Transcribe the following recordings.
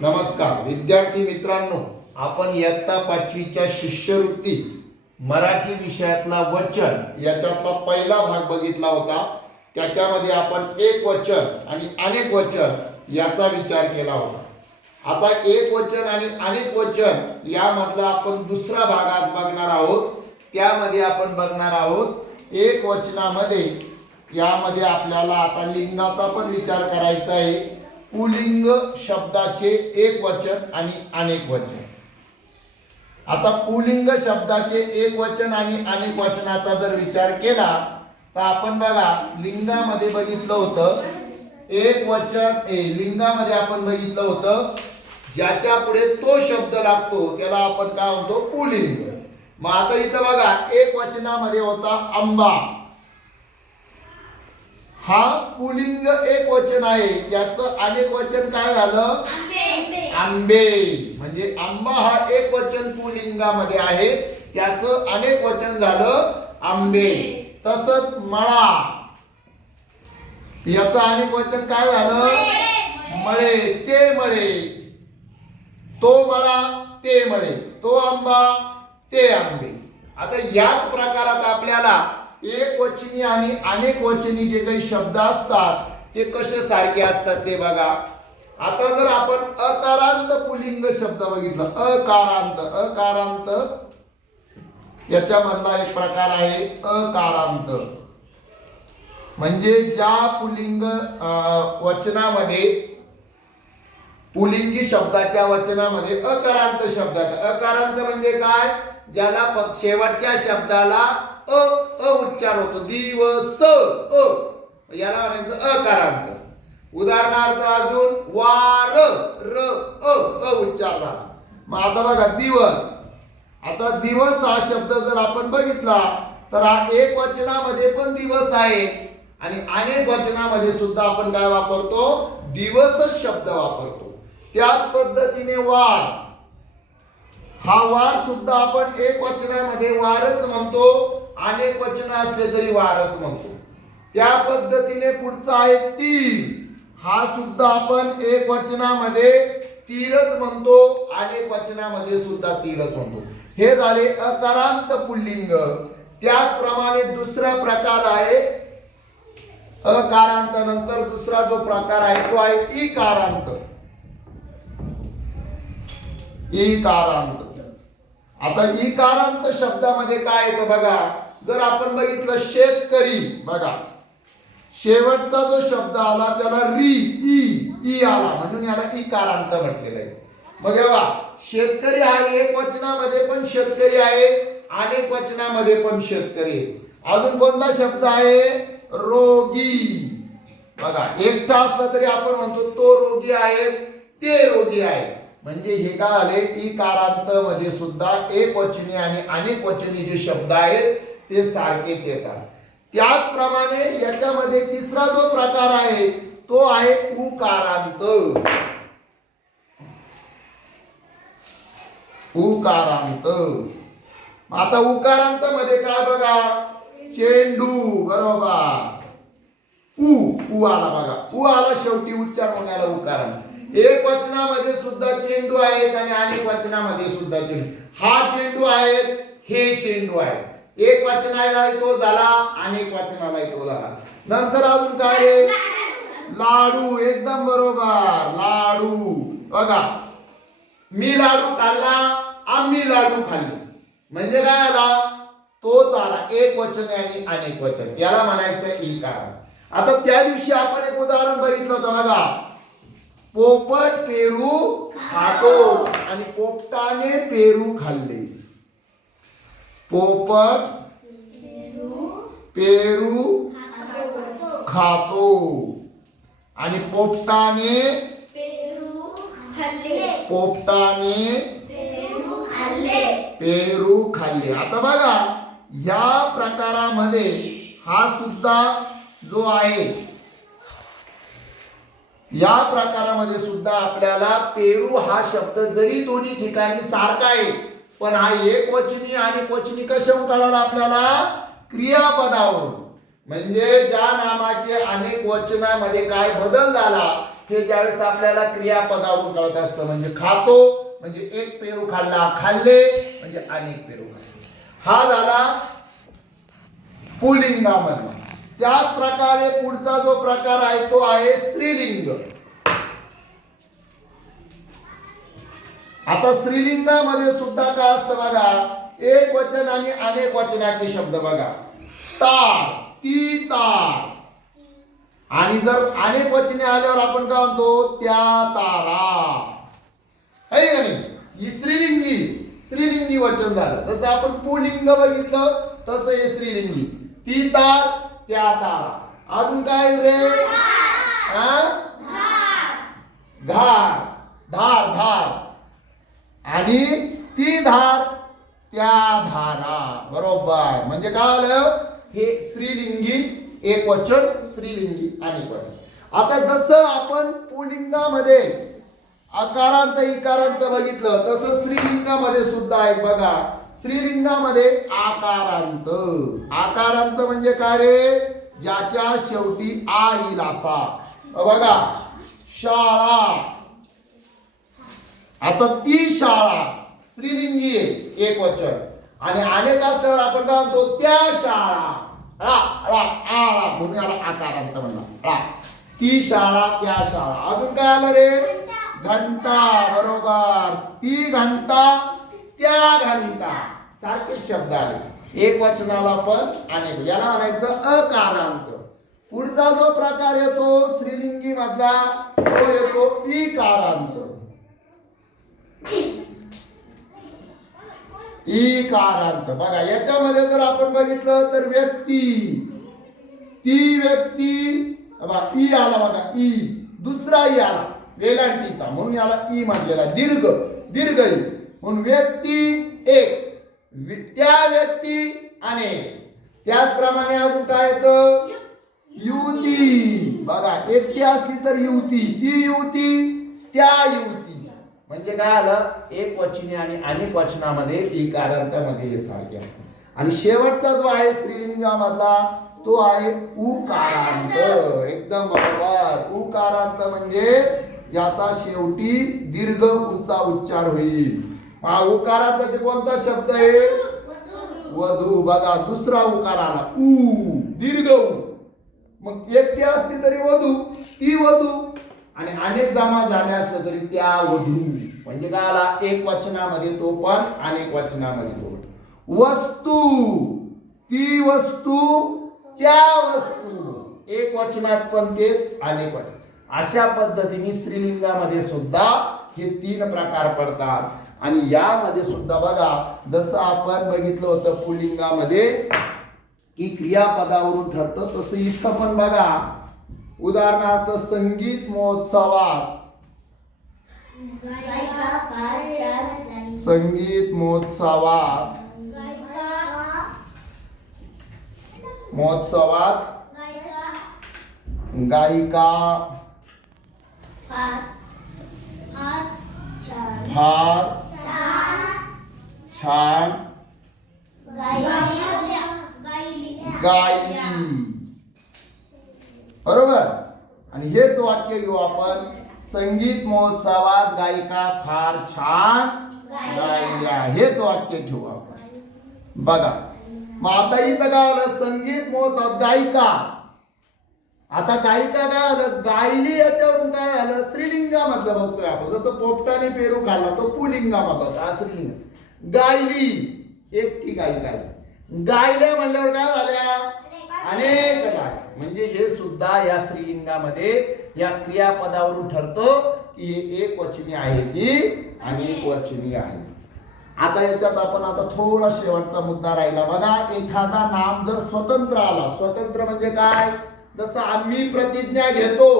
नमस्कार विद्यार्थी मित्रांनो, आपण इयत्ता 5वीच्या शिष्यवृत्ती मराठी विषयातला वचन याच्यातला पहिला भाग बघितला होता। त्याच्यामध्ये आपण एक वचन आणि अनेक वचन याचा विचार केला होता। आता एक वचन आणि अनेक वचन यामधला आपण दुसरा भाग आज बघणार आहोत। त्यामध्ये आपण बघणार आहोत एक वचनामध्ये यामध्ये आपल्याला आता लिंगाचा पण विचार करायचा आहे। पुल्लिंग शब्दाचे एक वचन आणि अनेक वचन। आता पुल्लिंग शब्दाचे एक वचन आणि अनेक वचनाचा जर विचार केला तर आपण बघा लिंगामध्ये बघितलं होतं एक वचन लिंगामध्ये आपण बघितलं होतं ज्याच्या पुढे तो शब्द लागतो त्याला आपण काय म्हणतो पुल्लिंग। मग आता इथं बघा एक वचनामध्ये होता आंबा, हा पुल्लिंग एक वचन आहे, त्याचं अनेक वचन काय झालं आंबे। म्हणजे आंबा हा एक वचन पुल्लिंगामध्ये आहे, त्याचं अनेक वचन झालं आंबे। तसंच मळा, याचं अनेक वचन काय झालं मळे, ते मळे, तो मळा ते मळे, तो आंबा ते आंबे। आता याच प्रकारात आपल्याला एक वचनी आणि अनेक वचनी जे काही शब्द असतात ते कसे सारखे असतात ते बघा। आता जर आपण अकारांत पुल्लिंग शब्द बघितला, अकारांत याच्यामधला एक प्रकार आहे अकारांत। म्हणजे ज्या पुल्लिंग वचनामध्ये पुल्लिंगी शब्दाच्या वचनामध्ये अकारांत शब्द, अकारांत म्हणजे काय, ज्याला शेवटच्या शब्दाला अ उच्चार होतो, दिवस याला म्हणायचं अकारांत। उदाहरणार्थ अजून वार र उच्चार झाला। मग आता बघा दिवस, आता दिवस हा शब्द जर आपण बघितला तर हा एक वचनामध्ये पण दिवस आहे आणि अनेक वचनामध्ये सुद्धा आपण काय वापरतो दिवसच शब्द वापरतो। त्याच पद्धतीने वार, हा वार सुद्धा आपण एक वचनामध्ये वारच म्हणतो, अनेक वचन असले तरी वारच म्हणतो। त्या पद्धतीने पुढचा आहे तीर, हा सुद्धा आपण एक वचनामध्ये तीरच म्हणतो, अनेक वचनामध्ये सुद्धा तीरच म्हणतो। हे झाले अकारांत पुल्लिंग। त्याचप्रमाणे दुसरा प्रकार आहे अकारांत नंतर दुसरा जो प्रकार आहे तो आहे इकारांत। इकारांत, आता इकारांत शब्दामध्ये काय येतं बघा, जर आपण बघितलं शेतकरी, बघा शेवटचा जो शब्द आला त्याला ई आला म्हणून याला इकारांत म्हटलेलं आहे। मग बघा शेतकरी हा एक वचनामध्ये पण शेतकरी आहे, अनेक वचनामध्ये पण शेतकरी आहे। अजून कोणता शब्द आहे रोगी, बघा एकटा असला तरी आपण म्हणतो तो रोगी आहे, ते रोगी आहे। म्हणजे हे काय आले इकारांत मध्ये सुद्धा एक वचनी आणि अनेक वचनी जे शब्द आहेत ते सारखेच येतात। त्याचप्रमाणे याच्यामध्ये तिसरा जो प्रकार आहे तो आहे उकारांत। उकारांत, आता उकारांत मध्ये काय बघा चेंडू, बरोबर उ आला बघा, उ आला शेवटी उच्चार होण्याला उकारांत। एक वचनामध्ये सुद्धा चेंडू आहेत आणि अनेक वचनामध्ये सुद्धा चेंडू, हा चेंडू आहे हे चेंडू आहे, एक वचनाला तो झाला अनेक वचनाला तो झाला। नंतर अजून काय रे लाडू, एकदम बरोबर लाडू। बघा मी लाडू खाल्ला, आम्ही लाडू खाल्ले, म्हणजे काय आला तोच आला, एक वचन आणि अनेक वचन, याला म्हणायचं इकार। आता त्या दिवशी आपण एक उदाहरण बघितलं होतं बघा, पोपट पेरू खातो आणि पोपटाने पेरू खाल्ले। पोपट पेरू खातो आणि पोपटाने पेरू खाल्ले। आता बघा या प्रकारामध्ये हा सुद्धा जो आहे, या प्रकारामध्ये सुद्धा आपल्याला पेरू हा शब्द जरी दोन्ही ठिकाणी सारखा आहे पण हा एक वचनी आणि वचनी कशावरून कळाला आपल्याला क्रियापदावरून। म्हणजे ज्या नामाचे अनेक वचनामध्ये काय बदल झाला हे ज्यावेळेस आपल्याला क्रियापदावरून कळत असतं. म्हणजे खातो म्हणजे एक पेरू खाल्ला, खाल्ले म्हणजे अनेक पेरू खाल्ले. हा झाला पुल्लिंगामधला. त्याच प्रकारे पुढचा जो प्रकार आहे तो आहे स्त्रीलिंग. आता स्त्रीलिंगामध्ये सुद्धा काय असतं बघा, एक वचन आणि अनेक वचनाचे शब्द बघा. तार, ती तार. आणि जर अनेक वचने आल्यावर आपण काय म्हणतो, त्या तारा. आहे का नाही? ही स्त्रीलिंगी वचन झालं. जसं आपण पुल्लिंग बघितलं तसं हे स्त्रीलिंगी. ती तार, त्या तारा. अजून काय रे? घार, धार, धार. आणि ती धार, त्या धारा. बरोबर. म्हणजे काय आलं, हे स्त्रीलिंगी एक वचन, स्त्रीलिंगी अनेक वचन. आता जसं आपण पुल्लिंगामध्ये अकारांत इकारांत बघितलं तसं स्त्रीलिंगामध्ये सुद्धा आहे बघा. स्त्रीलिंगामध्ये आकारांत. आकारांत म्हणजे काय रे, ज्याच्या शेवटी आ येईल असा. बघा, शाळा. आता ती शाळा स्त्रीलिंगी आहे एक वचन. आणि अनेक असल्यावर आपण काय म्हणतो, त्या शाळा. म्हणून याला आकारांत म्हणला. ती शाळा, त्या शाळा. अजून काय आलं रे, घंटा. बरोबर. ती घंटा, त्या घंटा. सारखे शब्द आले एक वचनाला पण अनेक. याला म्हणायचं अकारांत. पुढचा जो प्रकार येतो स्त्रीलिंगी मधला तो येतो इकारांत. इकारांत बघा, याच्यामध्ये जर आपण बघितलं तर व्यक्ती, ती व्यक्ती. ई आला बघा, ई. दुसरा ई आला वेलांटीचा म्हणून याला ई म्हटलेला. दीर्घ, दीर्घ ई म्हणून व्यक्ती एक, त्या व्यक्ती अनेक. त्याचप्रमाणे अजून काय येतं, युवती. बघा, एकटी असली तर युवती, ती युवती, त्या युवती. म्हणजे काय आलं, एक वचनी आणि अनेक वचनामध्ये इकारांतामध्ये हे सारखे आहे. आणि शेवटचा जो आहे स्त्रीलिंगामधला तो आहे उकारांत. एकदम बरोबर. उकारांत म्हणजे ज्याचा शेवटी दीर्घ उचा उच्चार होईल. उकारांताचे कोणता शब्द आहे, वधू. बघा, दुसरा उकार आला ऊ, दीर्घ ऊ. मग एकटी असली तरी वधू, ती वधू. आणि अनेक जमा झाले असले तरी त्या वधू. म्हणजे काय आला, एक वचनामध्ये तो पण, अनेक वचनामध्ये तो. वस्तू, ती वस्तू, त्या वस्तू. एक वचनात पण तेच, अनेक वचन. अशा पद्धतीने स्त्रीलिंगामध्ये सुद्धा हे तीन प्रकार पडतात. आणि यामध्ये सुद्धा बघा, जसं आपण बघितलं होतं पुल्लिंगामध्ये की क्रियापदावरून ठरतं, तसं इथं पण बघा. उदाहरणार्थ संगीत महोत्सवात, संगीत महोत्सवात, गायिका फार छान गायली. बरोबर. आणि हेच वाक्य घेऊ आपण, संगीत महोत्सवात गायिका फार छान गायल्या. हेच वाक्य ठेवू आपण. बघा, मग आता इथं काय आलं, संगीत महोत्सवात गायिका. आता गायिका काय आलं, गायली. याच्यावरून काय आलं, स्त्रीलिंगामधलं बघतोय आपण. जसं पोपटाने पेरू काढला तो पुल्लिंगामधला, हा स्त्रीलिंग. गायली, एकटी गायिका आहे. गायल्या म्हणल्यावर काय झाल्या, अनेक गाय. म्हणजे हे सुद्धा या स्त्रीलिंगामध्ये या क्रियापदावरून ठरतो की हे एक वचनी आहे की अनेक वचनी आहे. आता याच्यात आपण आता थोडा शेवटचा मुद्दा राहिला बघा. एखादा नाम जर स्वतंत्र आला, स्वतंत्र म्हणजे काय, जसं आम्ही प्रतिज्ञा घेतो,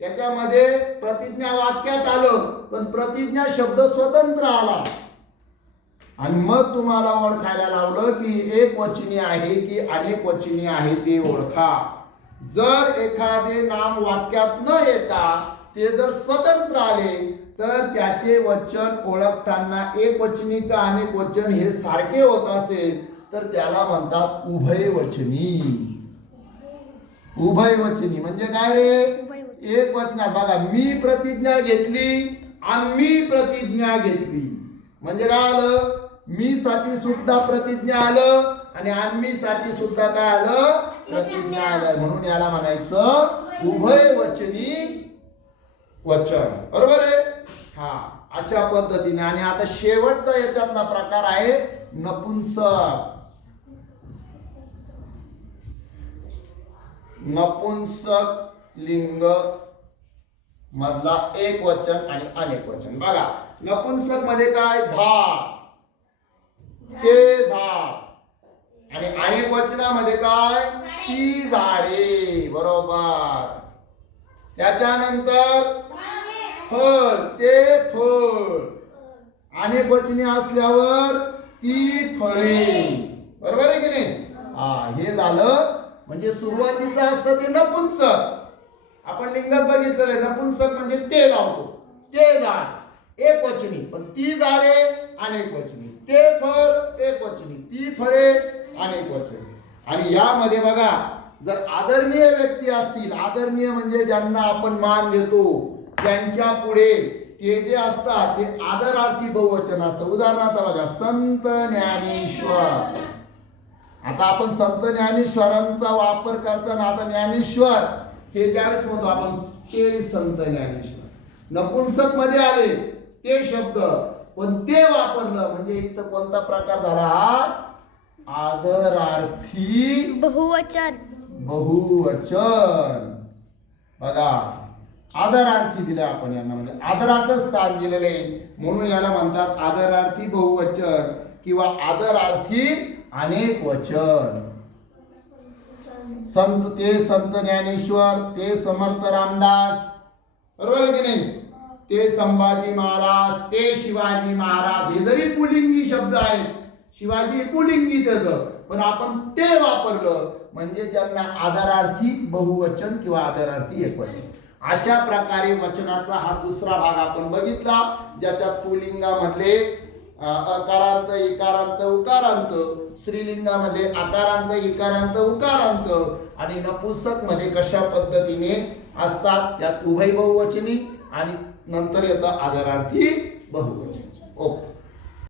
याच्यामध्ये प्रतिज्ञा वाक्यात आलं पण प्रतिज्ञा शब्द स्वतंत्र आला. आणि मग तुम्हाला ओळखायला लावलं की एक वचनी आहे की अनेक वचनी आहे ते ओळखा. जर एखादे नाम वाक्यात न येता ते जर स्वतंत्र आले तर त्याचे वचन ओळखताना एक वचनी का अनेक वचन हे सारखे होत असेल तर त्याला म्हणतात उभयवचनी. उभयवचनी म्हणजे काय रे, एक वचनात बघा, मी प्रतिज्ञा घेतली, आम्ही प्रतिज्ञा घेतली. म्हणजे काय आलं, मी साठी सुद्धा प्रतिज्ञा आलं आणि आम्ही साठी सुद्धा काय आलं, प्रतिज्ञा आलं. म्हणून याला म्हणायचं उभयवचनी वचन. बरोबर आहे. हा, अशा पद्धतीने. आणि आता शेवटचा याच्यातला प्रकार आहे नपुंसक. नपुंसक लिंग मधला एक वचन आणि अनेक वचन. बघा, नपुंसक मध्ये काय, झाड, ते झाड. आणि अनेक वचनामध्ये काय, ती झाडे. बरोबर. त्याच्यानंतर फळ, ते फळ. अनेक वचने असल्यावर ती फळे. बरोबर आहे की नाही. हा, हे झालं. म्हणजे सुरुवातीचं असतं ते नपुंसक. आपण लिंगात बघितलेलं आहे, नपुंसक म्हणजे ते लावतो, ते झाड एक वचनी, पण ती झाडे अनेक वचनी, ते फळ एक वचनी, ती फळे अनेक वचनी. आणि यामध्ये बघा, जर आदरणीय व्यक्ती असतील, आदरणीय म्हणजे ज्यांना आपण मान देतो, त्यांच्या पुढे ते जे असतात ते आदरार्थी बहुवचन असतं. उदाहरणार्थ बघा, संत ज्ञानेश्वर. आता आपण संत ज्ञानेश्वरांचा वापर करताना आता ज्ञानेश्वर हे ज्यावेळेस म्हणतो आपण, ते संत ज्ञानेश्वर. नपुंसक मध्ये आले ते शब्द, पण ते वापरलं म्हणजे इथं कोणता प्रकार झाला, हा आदरार्थी बहुवचन. बहुवचन. बघा, आदरार्थी दिलं आपण यांना, म्हणजे आदराचं स्थान दिलेलं आहे. म्हणून याला म्हणतात आदरार्थी बहुवचन किंवा आदरार्थी अनेक वचन. संत, ते संत ज्ञानेश्वर, ते समर्थ रामदास. बरोबर आहे की नाही. ते संभाजी महाराज, ते शिवाजी महाराज. हे जरी पुलिंगी शब्द आहेत, शिवाजी पुलिंगी त्याचं, पण आपण ते वापरलं म्हणजे ज्यांना आदरार्थी बहुवचन किंवा आदरार्थी एकवचन. अशा प्रकारे वचनाचा हा दुसरा भाग आपण बघितला, ज्याच्यात पुलिंगामधले अकारांत, इकारांत, उकारांत, स्त्रीलिंगामध्ये आकारांत, इकारांत, उकारांत, आणि नपुंसक मध्ये कशा पद्धतीने असतात, त्यात उभय बहुवचनी आणि नंतर येतं आदरार्थी बहुवचन. ओके.